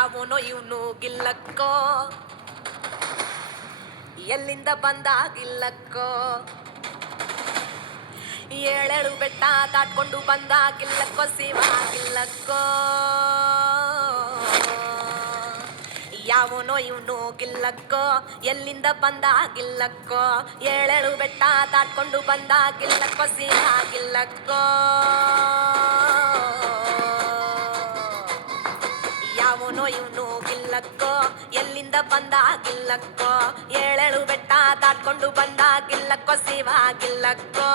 ಯಾವನೋ ಇವನು ಗಿಲ್ಲಕ್ಕೋ ಎಲ್ಲಿಂದ ಬಂದಾಗಿಲ್ಲಕ್ಕೋ ಏಳೇಳು ಬೆಟ್ಟ ದಾಟ್ಕೊಂಡು ಬಂದಾಗಿಲ್ಲಕ್ಕೋ ಶಿವಾಗಿಲ್ಲಕ್ಕೋ ಯಾವನೋ ಇವನು ಗಿಲ್ಲಕ್ಕೋ ಎಲ್ಲಿಂದ ಬಂದಾಗಿಲ್ಲಕ್ಕೋ ಏಳೇಳು ಬೆಟ್ಟ ದಾಟ್ಕೊಂಡು ಬಂದಾಗಿಲ್ಲಕ್ಕೋ ಶಿವಾಗಿಲ್ಲಕ್ಕೋ ಯಾವನೋ ಇವನು ಗಿಲ್ಲಕ್ಕೋ ಎಲ್ಲಿಂದ ಬಂದಾಗಿಲ್ಲಕ್ಕೋ ಏಳೇಳು ಬೆಟ್ಟ ದಾಟ್ಕೊಂಡು ಬಂದಾಗಿಲ್ಲಕ್ಕೋ ಶಿವಾಗಿಲ್ಲಕ್ಕೋ